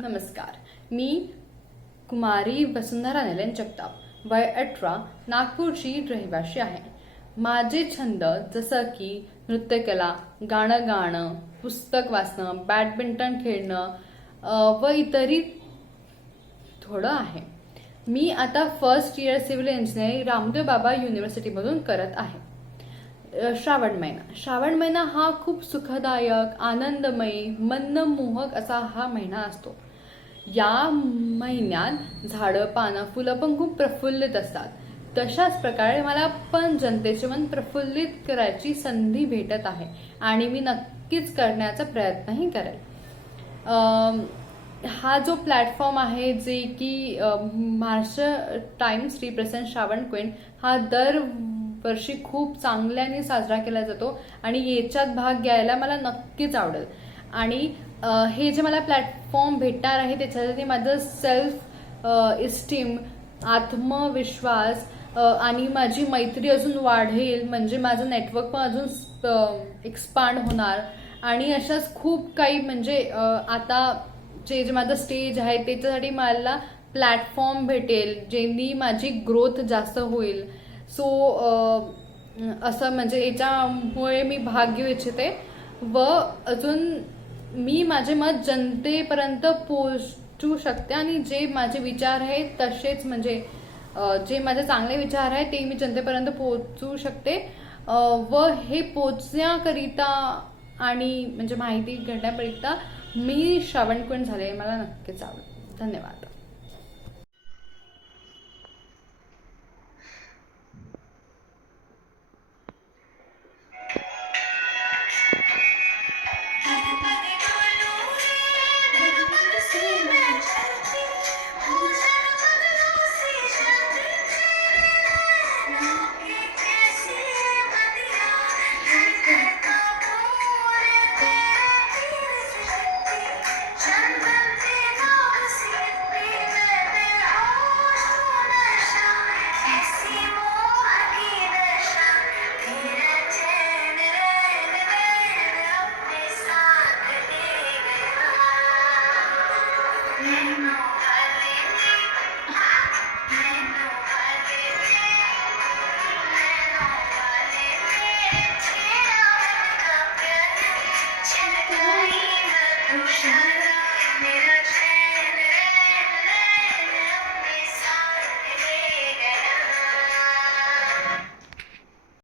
नमस्कार. मी कुमारी वसुंधरा निलेन जगताप, वय 18, नागपूरची रहिवाशी आहे. माझे छंद जसं की नृत्यकला, गाणं गाणं, पुस्तक वाचणं, बॅडमिंटन खेळणं व इतरही थोडं आहे. मी आता first year civil engineering Ramdev Baba युनिव्हर्सिटीमधून करत आहे. श्रावण महिना हा खूप सुखदायक, आनंदमयी, मनमोहक असा हा महिना असतो. या महिन्यात झाडं, पानं, फुलं पण खूप प्रफुल्लित असतात. तशाच प्रकारे मला पण जनतेचे मन प्रफुल्लित करायची संधी भेटत आहे आणि मी नक्कीच करण्याचा प्रयत्नही करेल. हा जो प्लॅटफॉर्म आहे जे की Maharashtra times represent Shravan queen हा दरवर्षी खूप चांगल्याने साजरा केला जातो आणि याच्यात भाग घ्यायला मला नक्कीच आवडेल. आणि हे जे मला प्लॅटफॉर्म भेटणार आहे त्याच्यासाठी माझं सेल्फ इस्टीम, आत्मविश्वास आणि माझी मैत्री अजून वाढेल, म्हणजे माझं नेटवर्क पण अजून एक्सपांड होणार. आणि अशाच खूप काही म्हणजे आता जे माझं स्टेज आहे त्याच्यासाठी मला प्लॅटफॉर्म भेटेल ज्यांनी माझी ग्रोथ जास्त होईल. सो असं म्हणजे याच्यामुळे मी भाग घेऊ इच्छिते व अजून मी माझे मत जनतेपर्यंत पोहोचू शकते आणि जे माझे विचार आहेत तसेच म्हणजे जे माझे चांगले विचार आहेत ते मी जनतेपर्यंत पोहोचू शकते व हे पोचण्याकरिता आणि म्हणजे माहिती घेण्याकरिता मी श्रावण क्वीन झाले मला नक्कीच आवडेल. धन्यवाद.